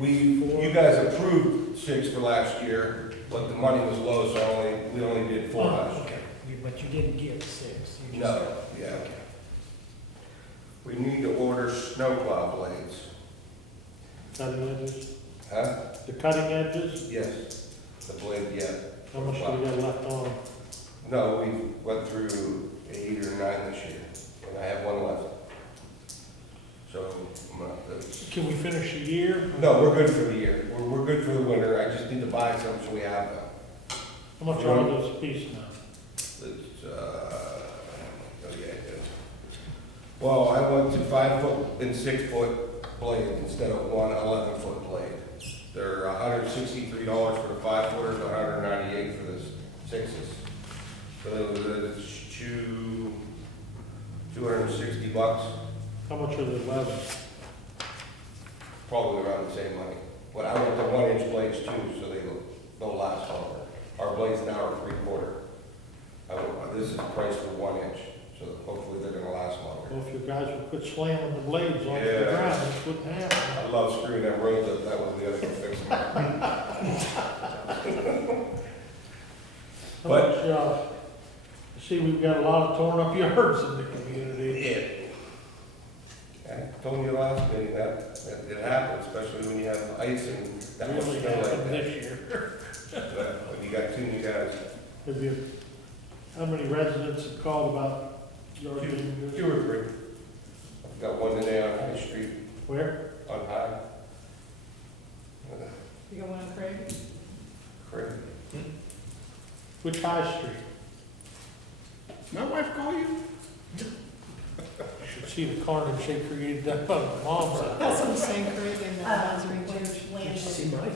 You guys approved 6 for last year, but the money was low, so we only did 4 last year. Okay, but you didn't give 6. You just No, said- yeah. Okay. We need to order snowplow blades. Cutting edges, Huh? the cutting edges, Yes, the blade, yeah. how much do we got left on? No, we went through 8 or 9 this year, and I have 1 left. So, that's. Can we finish the year? No, we're good for the year. We're good for the winter. I just need to buy some so we have them. How much are those a piece now? It's, oh yeah, it is. Well, I went to 5-foot and 6-foot blade instead of one 11-foot blade. They're $163 for the 5-footers, $198 for the 6s. So it's $260. How much are the 11s? Probably around the same money. But I went to 1-inch blades too, so they'll last longer. Our blades now are 3/4. This is priced for 1 inch, so hopefully they're gonna last longer. Well, if you guys would quit slamming the blades onto the Yeah. ground, this wouldn't happen. I love screwing them roads up, that was the other fix. How But- much, see, we've got a lot of torn up yards in the community. I told you last meeting that it happens, especially when you have ice and that much Really snow like happened that. this year. But when you got 2 new guys, Have you, how many residents have called about yard being 2 or 3. I've got one today on High Street, Where? on High. You got one on Craig? Craig. Which High Street? My wife call you? You should see the carnage they created up on Mom's house. That's what I'm saying, Craig and Nazarene When Church. Did you see mine?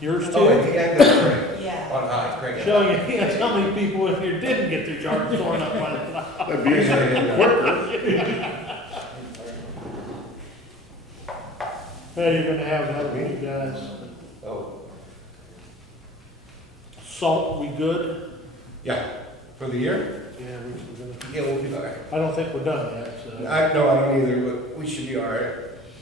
Yours Oh, at too? the end of Craig, Yeah. on High, Craig. Show you, yes, how many people in here didn't get their yards torn up by the plow. That'd be quicker. Well, you're gonna have that many guys. Oh, Salt, we good? yeah, for the year? Yeah, we're gonna, Yeah, we'll be all right. I don't think we're done yet, so. I don't either, but we should be all right.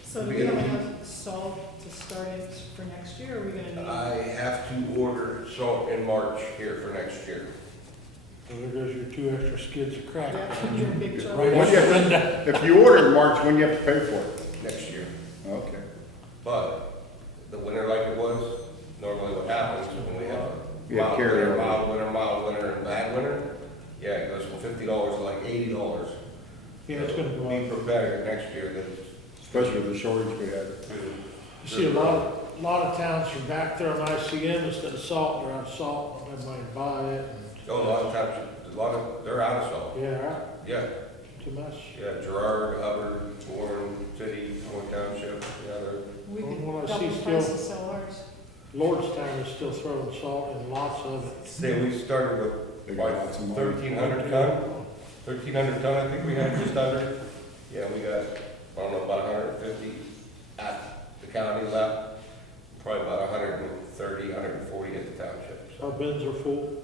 So do we have enough salt to start it for next year, or are we gonna need? I have to order salt in March here for next year. So there goes your 2 extra skids of crap. Yeah, your big truck. Right When out you the window. have, if you order in March, when you have to pay for it? Next year. Okay. But the winter like it was, normally what happens is when we have a Yeah, mild carry winter, over. mild winter, and bad winter, yeah, it goes from $50 to like $80. Yeah, it's gonna go Be up. prepared next year that. Especially with the shortage we had. You see a lot of towns are back there on ICM instead of salt, they're out of salt, and everybody buy it. Oh, a lot of times, they're out of salt. And, yeah, right, Yeah, too much. yeah, Gerard, Hubbard, Warren City, Warren Township, yeah, they're. We could Well, I double see the still- price and sell ours. Lordstown is still throwing salt in lots of it. Say, we started They with got like lots of money. 1,300 ton, 1,300 ton, I think we had just under. Yeah, we got, I don't know, about 150 at the county left, probably about 130, 140 at the township. So. Our bins are full.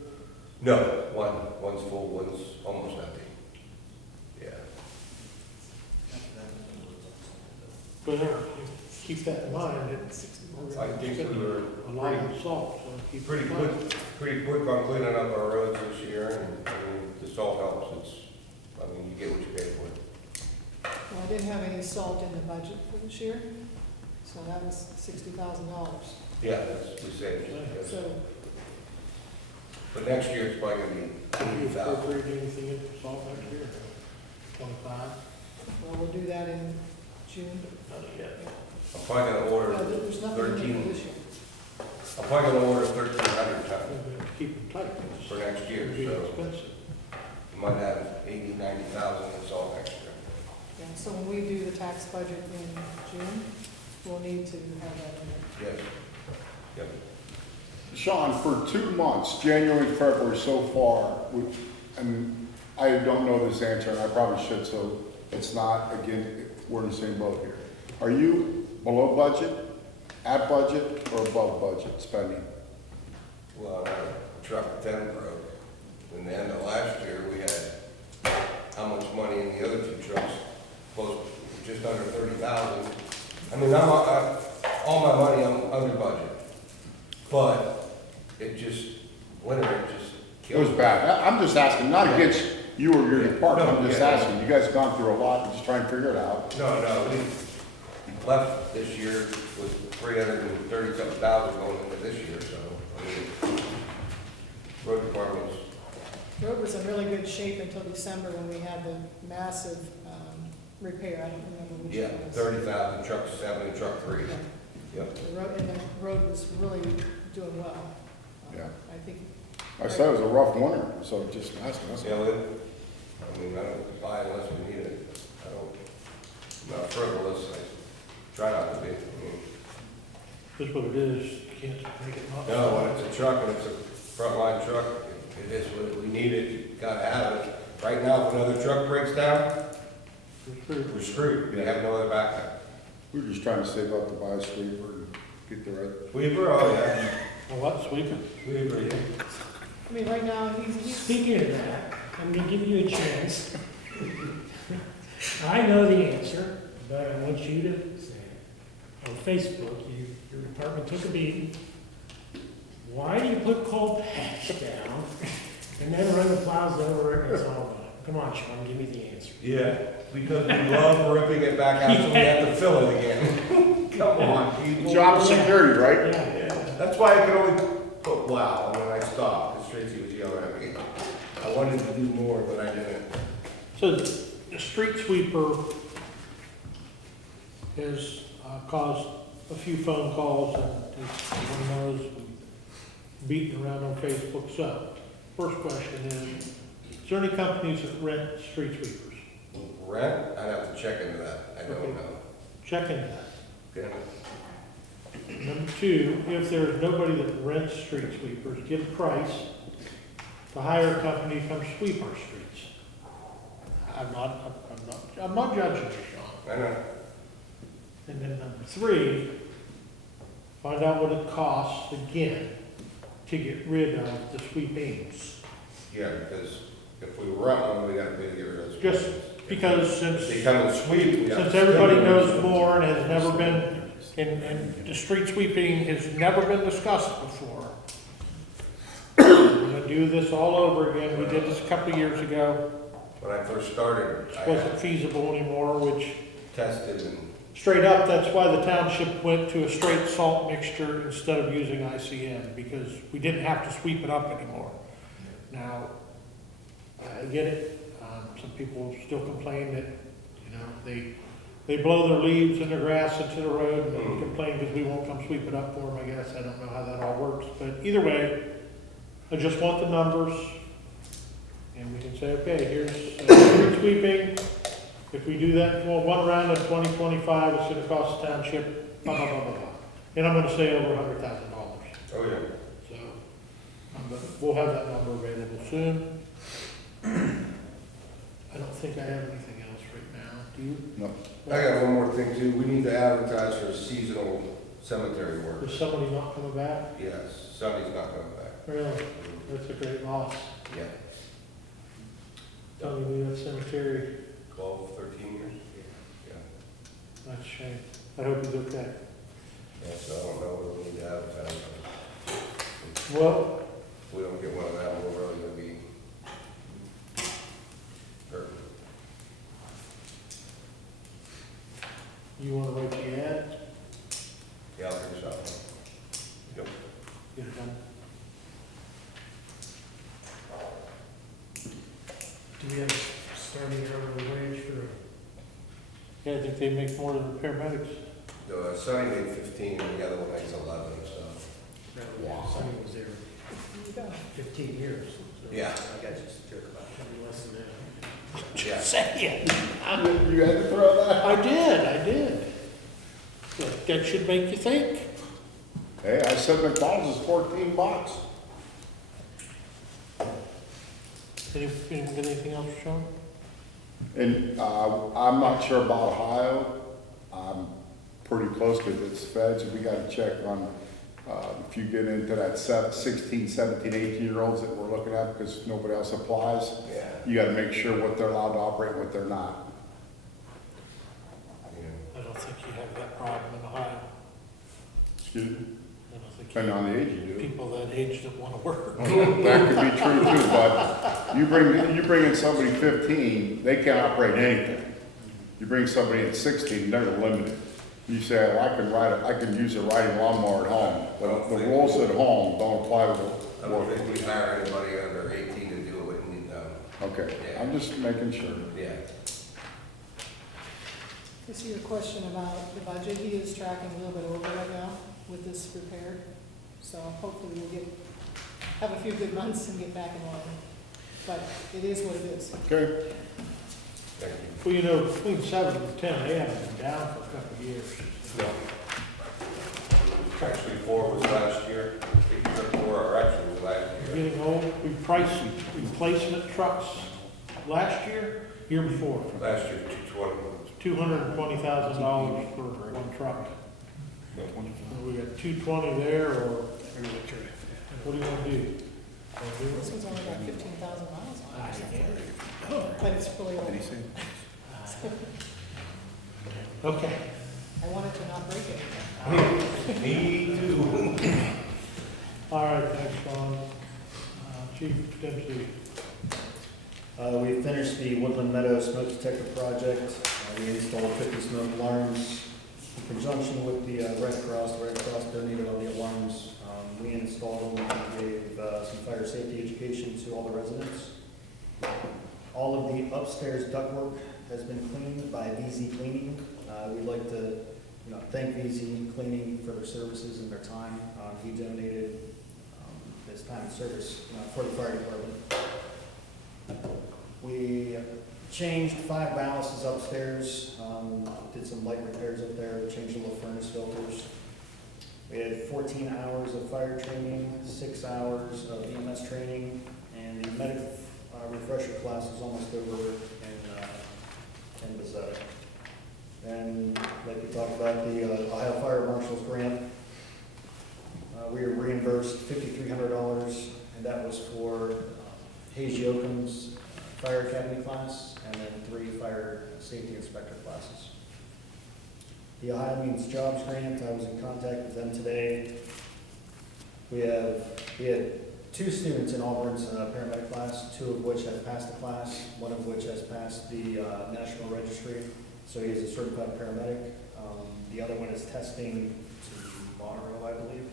No, one's full, one's almost empty. Yeah. But keep that in mind, I think we were a lot of salt, so keep it pretty in quick, mind. pretty quick on cleaning up our roads this year, and the salt helps. You get what you pay for. Well, I didn't have any salt in the budget for this year, so that was $60,000. Yeah, we saved it. Yes. So, But next year it's probably gonna be Did you 80,000. appropriate anything in salt next year? 25? well, we'll do that in June. Not yet. I'm probably gonna order Well, there's nothing in there 13, for this year. I'm probably gonna order 1,300 ton We're gonna keep them tight. It's for next year, gonna be so expensive. you might have 80, 90,000 in salt next year. Yeah, so when we do the tax budget in June, we'll need to have that in there. Yes. Yep. Shawn, for 2 months, January, February so far, and I don't know this answer, and I probably should, so it's not, again, we're in the same boat here. Are you below budget, at budget, or above budget spending? Well, truck 10 broke. In the end of last year, we had how much money in the other 2 trucks? Close, just under 30,000. I mean, all my money, I'm under budget. But it just, winter, it just It was killed. bad. I'm just asking, not against you or your department, I'm just Yeah. asking. You guys have gone through a lot, and just trying to figure it out. No, we left this year with 330-something thousand going into this year, so, I mean, road department's, Road was in really good shape until December when we had the massive, repair, I don't remember which yeah, one it was. 30,000, truck 7 and truck 3. Yeah. Yep. And the road was really doing well. Yeah. I think, I said it was a rough winter, so just asking. That's Yeah, all. I mean, I don't buy unless we need it. I'm not frivolous, I try not to be. I mean, That's what it is, you can't make it not. no, when it's a truck and it's a frontline truck, it is what we need it, you gotta have it. Right now, if another truck breaks down, we're screwed, we have no other backup. We were just trying to save up to buy a sweeper and get the right. Sweeper, oh yeah. Well, what, sweeper? Sweeper, yeah. I mean, right now, he's, Speaking of that, I'm gonna give you a chance. I know the answer, but I want you to say it. On Facebook, your department took a beating. Why do you put coal patch down and then run the plows over it and it's all done? Come on, Shawn, give me the answer. Yeah, because we love ripping it back out, so we have to fill it again. Come on, people. Job security, right? Yeah. That's why I could only put wow, and then I stopped, because Tracy was yelling at me. I wanted to do more, but I didn't. So the street sweeper has caused a few phone calls and one of those beating around on Facebook. So, first question is there any companies that rent street sweepers? Rent, I'd have to check into that, I don't know. Check into that. Okay. Number two, if there's nobody that rents street sweepers, give a price to hire a company to come sweep our streets. I'm not judging you, Shawn. I know. And then number three, find out what it costs again to get rid of the sweepings. Yeah, because if we rent one, we gotta pay to get rid of those. Just because If since they come and sweep, we have to Since spend everybody it. knows more and has never been, and the street sweeping has never been discussed before. We're gonna do this all over again. We did this a couple of years ago. When I first started, I Wasn't had feasible anymore, which tested and, straight up, that's why the township went to a straight salt mixture instead of using ICM, because we didn't have to sweep it up anymore. Now, I get it. Some people still complain that, you know, they blow their leaves and their grass into the road and they complain because we won't come sweep it up for them, I guess. I don't know how that all works, but either way, I just want the numbers. And we can say, okay, here's street sweeping. If we do that, well, one round in 2025, it's gonna cost the township, blah, blah, blah, blah, blah. And I'm gonna say over $100,000. oh yeah. So, we'll have that number available soon. I don't think I have anything else right now. Do you? No. I got one more thing too, we need to advertise for seasonal cemetery work. Is somebody not coming back? Yes, Sunday's not coming back. Really? That's a great loss. Yeah, Tony, we have cemetery. 12, 13 years. Yeah. That's a shame. I hope he's okay. Yeah, so I don't know whether we need to advertise. Well, If we don't get one of them, we're really gonna be hurt. you wanna write the ad? Yeah, I'll finish up. Yep. Get it done. Do we have starting hourly wage for, Yeah, I think they make more than the paramedics. Sonny made 15, and the other one makes 11, so. wow, Sonny was there there you go. 15 years. so Yeah. I got just a joke about it. Probably less than that. Yeah. Say it. You had to throw that? I did. That should make you think. Hey, I said McDonald's is $14. Anything else, Shawn? And I'm not sure about Ohio. I'm pretty close because it's feds. We got to check on if you get into that 16, 17, 18-year-olds that we're looking at because nobody else applies. Yeah. You got to make sure what they're allowed to operate and what they're not. Yeah. I don't think you have that problem in Ohio. Excuse me? I don't think Depending on the age you do. people that age that want to work. That could be true too, but you bring in somebody 15, they can't operate anything. You bring somebody at 16, they're limited. You say, well, I can use a riding lawnmower at home, but the rules at home don't apply to I don't think we hire anybody under 18 to do what we need done. Okay, Yeah. I'm just making sure. Yeah. I see your question about the budget. He is tracking a little bit over right now with this repaired. So hopefully we'll have a few good months and get back in line. But it is what it is. Okay, Thank you. Well, you know, between 7 and 10, they haven't been down for a couple of years. No. Actually, 4 was last year, 4 or actually was last We're year. getting old. We priced replacement trucks last year before. Last year, 220. $220,000 for one truck. We got 220 there, or what do you want to do? This one's only got 15,000 miles on it. But it's fully old. Okay. I wanted to not break it. Me too. All right, thanks, Shawn. Chief Dempsey. We finished the Woodland Meadow Smoke Detector project. We installed 50 smoke alarms in conjunction with the Red Cross. The Red Cross donated all the alarms. We installed them and gave some fire safety education to all the residents. All of the upstairs ductwork has been cleaned by VZ Cleaning. We'd like to thank VZ Cleaning for their services and their time. He donated his time and service for the fire department. We changed 5 balances upstairs, did some light repairs up there, changed a little furnace filters. We had 14 hours of fire training, 6 hours of EMS training, and the medic refresher class is almost over in Bezetta. And like we talked about, the Ohio Fire Marshal's grant, we were reimbursed $5,300, and that was for Hayes Yoakum's Fire Academy class, and then 3 fire safety inspector classes. The Ohio Means Jobs grant, I was in contact with them today. We had 2 students in Auburn's paramedic class, 2 of which have passed the class, 1 of which has passed the national registry, so he is a certified paramedic. The other one is testing tomorrow, I believe.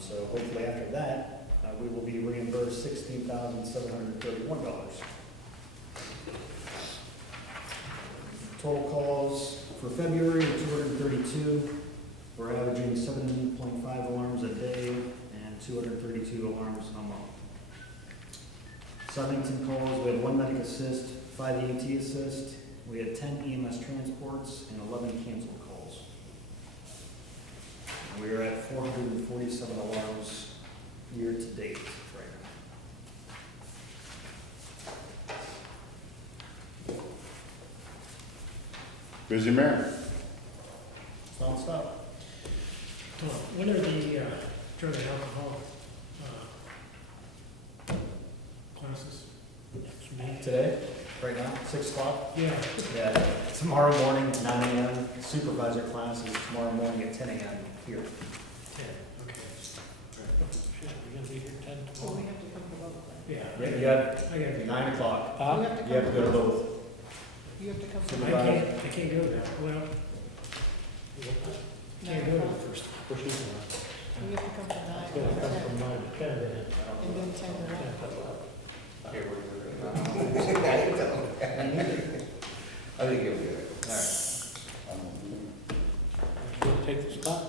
So hopefully after that, we will be reimbursed $16,731. Total calls for February are 232. We're averaging 7.5 alarms a day and 232 alarms a month. Sudlington calls, we had 1 medic assist, 5 EMT assist. We had 10 EMS transports and 11 canceled calls. And we are at 447 alarms year to date right now. Busy man. It's nonstop. When are the drug and alcohol classes? Today, right now, 6 o'clock. Yeah. Yeah, tomorrow morning, 9 a.m. Supervisor class is tomorrow morning at 10 a.m. here. 10, okay. Shit, we're gonna be here 10 So we tomorrow. have to come to both of them. Yeah. Yeah, you got I got to 9 o'clock. Huh? You have to go to both. You have to come to I can't go to that. Well, can't go to the first. Where's she going? We have to come from 9 It's to gonna come 10, from 9 to 10 then. and then 10 to 9. Okay, we're good. I think it'll be good. All right. You gonna take this class?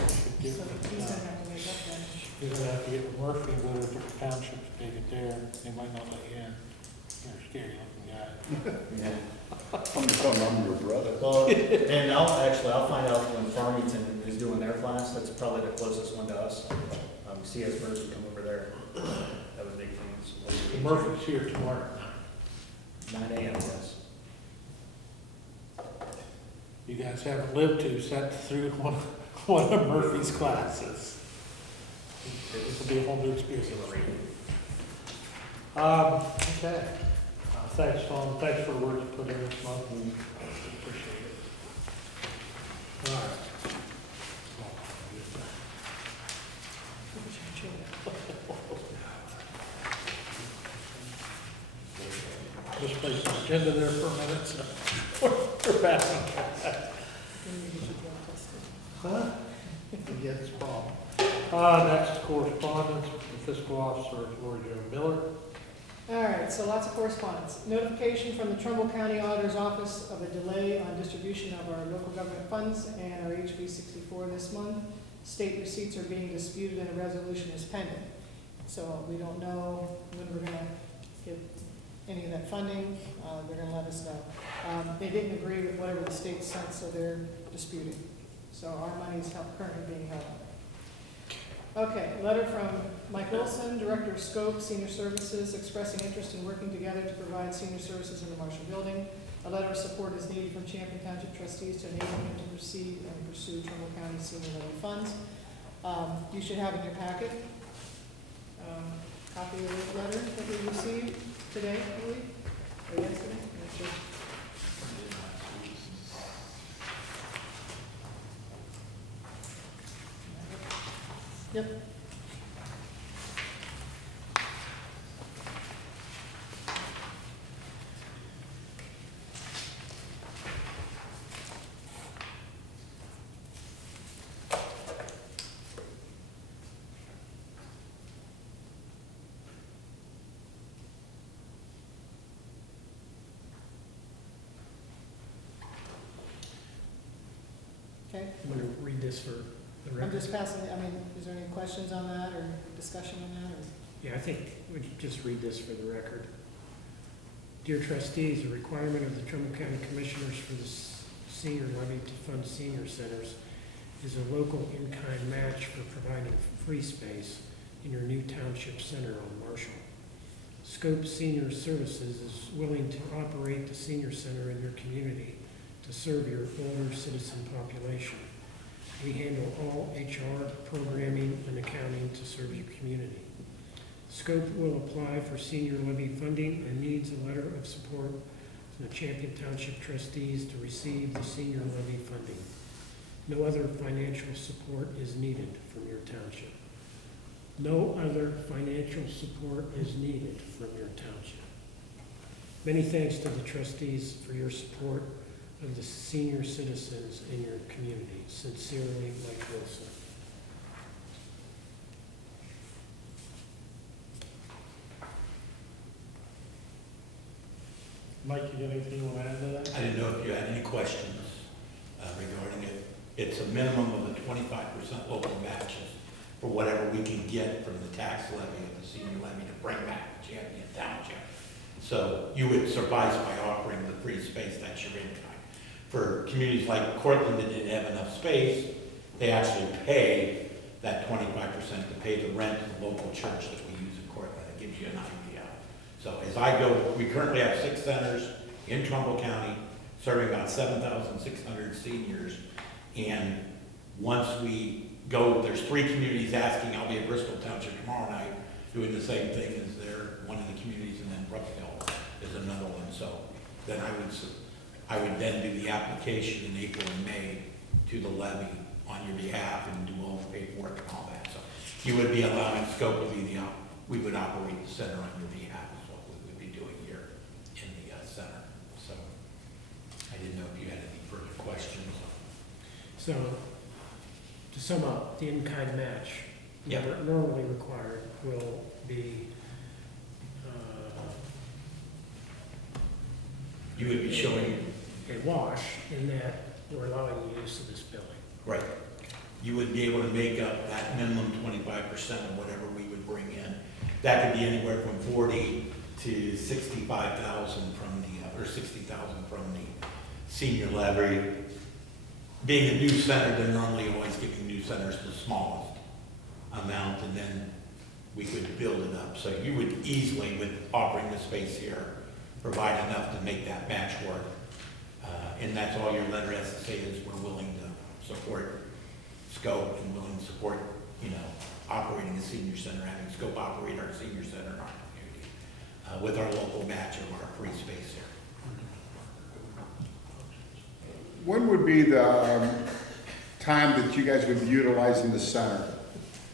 So he's gonna have to make up then. You're gonna have to get with Murphy and go to a different township to take it there. They might not let you in. You're a scary looking guy. Yeah. I'm your brother. Well, and I'll find out when Farmington is doing their class. That's probably the closest one to us. CS Murphy come over there. That would make things. Murphy's here tomorrow. 9 a.m. Yes. You guys haven't lived to sat through one of Murphy's classes. This will be a whole new experience. Okay. Thanks, Tom. Thanks for the work you put in this month. We appreciate it. agenda there for a minute, so we're back on track. When you get your drug tested. Huh? I guess it's a problem. Next, correspondence with the fiscal officer, Laurie-Jo Miller. All right, so lots of correspondence. Notification from the Trumbull County Auditor's Office of a delay on distribution of our local government funds and our HB 64 this month. State receipts are being disputed and a resolution is pending. So we don't know when we're gonna get any of that funding. They're gonna let us know. They didn't agree with whatever the state sent, so they're disputing. So our money is currently being held up. Okay, letter from Mike Wilson, Director of Scope, Senior Services, expressing interest in working together to provide senior services in the Marshall Building. A letter of support is needed from Champion Township trustees to enable him to receive and pursue Trumbull County senior living funds. You should have in your packet copy of this letter that we received today, I believe, or yesterday. I'm not sure. Yep. Okay. I'm gonna read this for the I'm record. just passing, I mean, is there any questions on that or discussion on that? Or? Yeah, I think we should just read this for the record. Dear trustees, a requirement of the Trumbull County Commissioners for the senior levy to fund senior centers is a local in-kind match for providing free space in your new township center on Marshall. Scope Senior Services is willing to operate the senior center in your community to serve your older citizen population. We handle all HR, programming, and accounting to serve your community. Scope will apply for senior levy funding and needs a letter of support from the Champion Township trustees to receive the senior levy funding. No other financial support is needed from your township. No other financial support is needed from your township. Many thanks to the trustees for your support of the senior citizens in your community. Sincerely, Mike Wilson. Mike, you got anything you want to add to that? I didn't know if you had any questions regarding it. It's a minimum of the 25% local matches for whatever we can get from the tax levy of the senior levy to bring back to Champion Township. So you would suffice by offering the free space, that's your in-kind. For communities like Cortland that didn't have enough space, they actually pay that 25% to pay the rent to the local church that we use in Cortland. It gives you an idea. So as I go, we currently have 6 centers in Trumbull County, serving about 7,600 seniors. And once we go, there's 3 communities asking. I'll be at Bristol Township tomorrow night doing the same thing as they're one of the communities, and then Brookville is another one. So then I would then do the application in April and May to the levy on your behalf and do all the paperwork and all that. So you would be allowing Scope to be we would operate the center on your behalf is what we would be doing here in the center. So I didn't know if you had any further questions. So, to sum up, the in-kind match, Yep. normally required, will be, You would be showing, a wash in that we're allowing the use of this building. right, you would be able to make up that minimum 25% of whatever we would bring in. That could be anywhere from 40 to 65,000 from the, or 60,000 from the senior levy. Being a new center, they're normally always giving new centers the smallest amount, and then we could build it up. So you would easily, with offering the space here, provide enough to make that match work. And that's all your letter has to say is we're willing to support Scope and willing to support, operating a senior center, having Scope operate our senior center in our community with our local match of our free space here. When would be the time that you guys would be utilizing the center?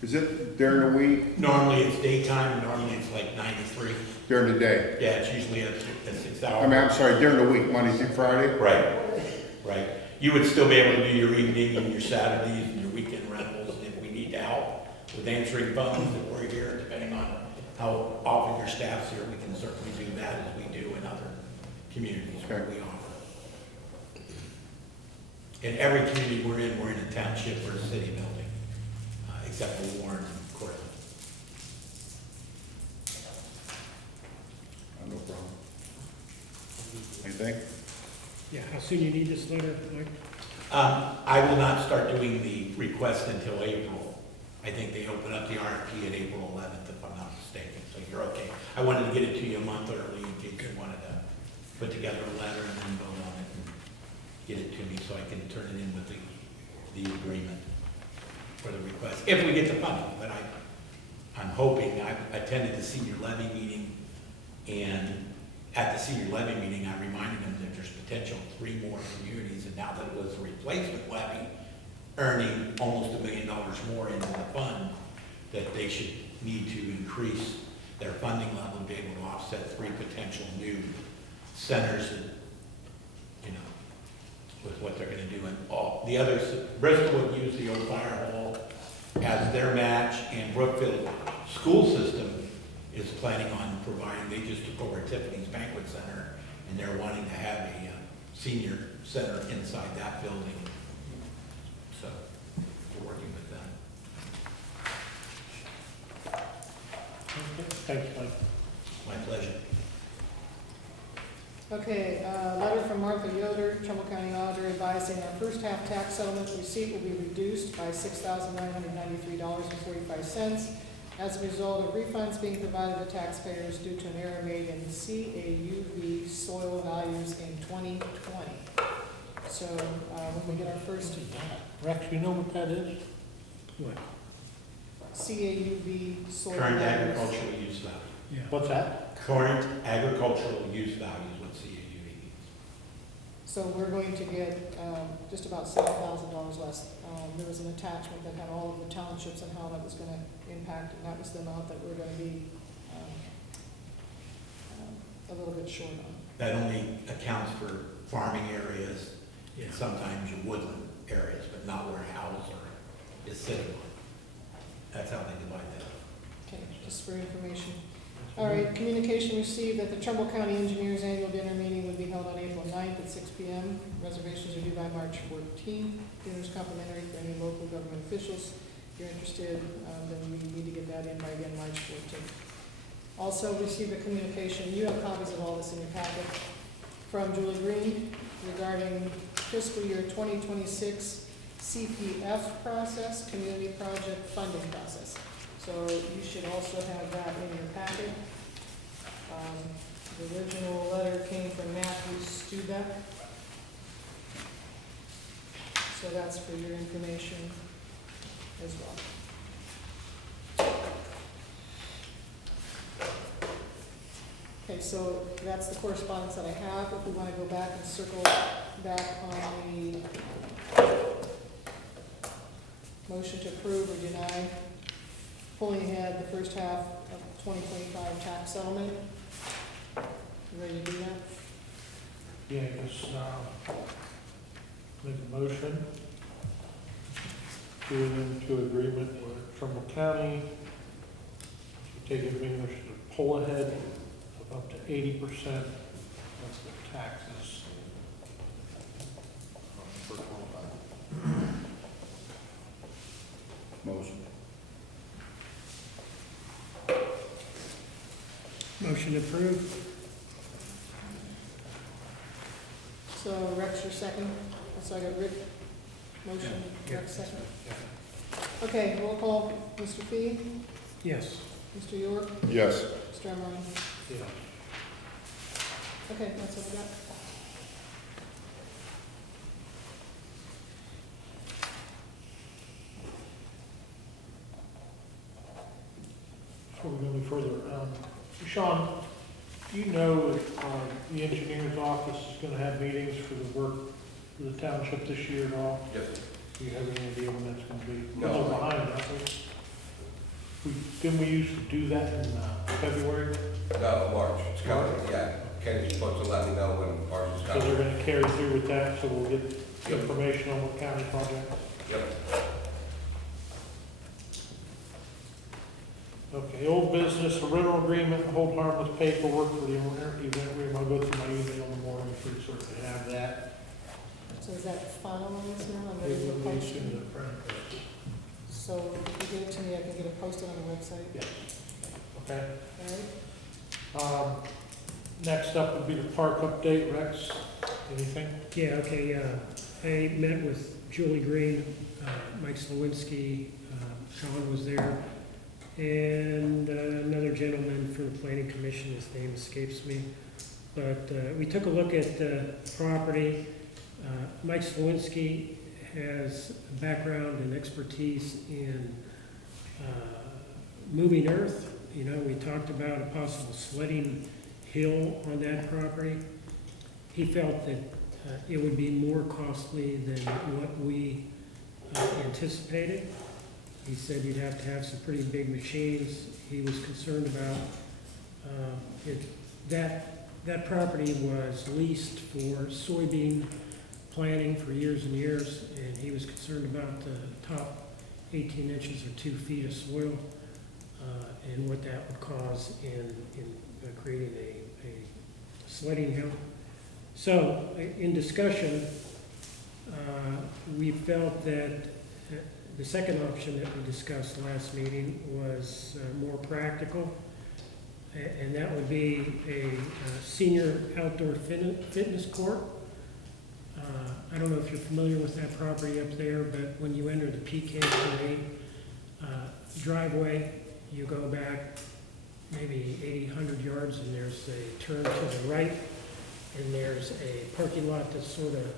Is it during the week, Normally it's daytime, and normally it's like 93. during the day? Yeah, it's usually a 6 hour. I mean, I'm sorry, during the week, Monday through Friday? Right, right. You would still be able to do your evening and your Saturdays and your weekend rentals, and if we need to help with answering phones, if we're here, depending on how often your staff's here, we can certainly do that as we do in other communities where we offer. In every community we're in a township or a city building, except for Warren and Cortland. No problem. Anything? Yeah, how soon you need this letter, Mike? I will not start doing the request until April. I think they open up the RFP at April 11th, if I'm not mistaken, so you're okay. I wanted to get it to you a month early in case you wanted to put together a letter and then vote on it and get it to me so I can turn it in with the agreement for the request, if we get the funding. But I'm hoping, I attended the senior levy meeting, and at the senior levy meeting, I reminded them that there's potential 3 more communities, and now that it was a replacement levy, earning almost $1 million more into the fund, that they should need to increase their funding level to be able to offset 3 potential new centers, and, you know, with what they're gonna do. And all the others, Bristol would use the old fire hall as their match, and Brookfield School System is planning on providing, they just took over Tiffany's Banquet Center, and they're wanting to have a senior center inside that building. So, we're working with them. Thanks, Mike. My pleasure. Okay, letter from Martha Yoder, Trumbull County Auditor, advising our first half tax settlement receipt will be reduced by $6,993.45 as a result of refunds being provided to taxpayers due to an error made in CAUV soil values in 2020. So, when we get our first Rex, you know what that is? What? CAUV soil Current values. agricultural use value. Yeah. What's that? Current agricultural use value is what CAUV means. So we're going to get just about $7,000 less. There was an attachment that had all of the townships and how that was going to impact, and that was the amount that we're going to be a little bit short on. That only accounts for farming areas and sometimes your woodland areas, but not where a house or is sitting on. That's how they divide that. Okay, just for information. All right, communication received that the Trumbull County Engineers Annual Dinner Meeting would be held on April 9th at 6 p.m. Reservations are due by March 14th. Dinner is complimentary for any local government officials. If you're interested, then we need to get that in by, again, March 14th. Also received a communication, you have copies of all this in your packet, from Julie Green regarding fiscal year 2026 CPF process, community project funding process. So you should also have that in your packet. The original letter came from Matthew Stubeck. So that's for your information as well. Okay, so that's the correspondence that I have. If we want to go back and circle back on the motion to approve or deny pulling ahead the first half of 2025 tax settlement. You ready to do that? Yeah, just, make a motion to enter into agreement with Trumbull County to take advantage of the pull ahead of up to 80% of the taxes. For 25. Motion. Motion approved. So Rex, your second. So I got Rick, motion, Rex second. Okay, roll call. Mr. Fee? Yes. Mr. York? Yes. Mr. Emmerich? Yeah. Okay, that's what I got. Before we go any further, Shawn, do you know if the engineer's office is going to have meetings for the work for the township this year at all? Yes. Do you have any idea when that's going to be? No. We're behind, aren't we? Didn't we used to do that in February? No, March, it's coming, yeah. Kenny's supposed to let me know when March is So they're coming. gonna carry through with that, so we'll get information on what county projects. Yep. Okay, old business, a rental agreement, hold harmless paperwork for the event room. I'll go through my email in the morning, pretty certain to have that. So is that finalized now? I'm ready It to will be post soon it. to the printer. So if you give it to me, I can get it posted on the website, Yeah. Okay. all right? Next up would be the park update, Rex. Anything? Yeah, okay, I met with Julie Green, Mike Slawinski, Shawn was there, and another gentleman from the planning commission, his name escapes me. But we took a look at the property. Mike Slawinski has a background and expertise in moving earth. You know, we talked about a possible sledding hill on that property. He felt that it would be more costly than what we anticipated. He said you'd have to have some pretty big machines. He was concerned about that property was leased for soybean planting for years and years, and he was concerned about the top 18 inches or 2 feet of soil and what that would cause in creating a sledding hill. So, in discussion, we felt that the second option that we discussed last meeting was more practical, and that would be a senior outdoor fitness court. I don't know if you're familiar with that property up there, but when you enter the PK Parade driveway, you go back maybe 80, 100 yards, and there's a turn to the right, and there's a parking lot that sort of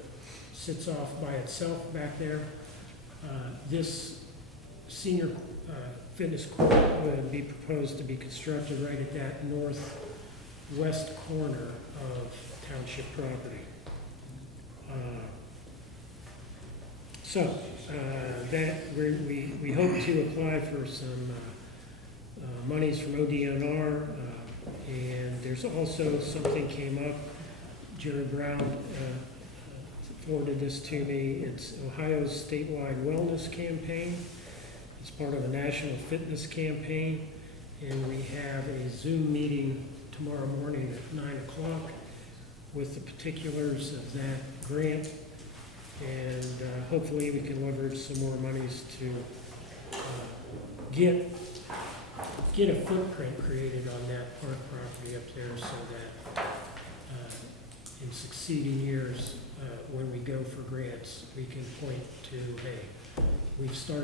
sits off by itself back there. This senior fitness court would be proposed to be constructed right at that northwest corner of Township property. That we hope to apply for some monies from ODNR, and there's also something came up. Jerry Brown forwarded this to me. It's Ohio's statewide wellness campaign. It's part of a national fitness campaign, and we have a Zoom meeting tomorrow morning at 9 o'clock with the particulars of that grant, and hopefully we can leverage some more monies to get a footprint created on that park property up there so that in succeeding years, when we go for grants, we can point to, hey, we've started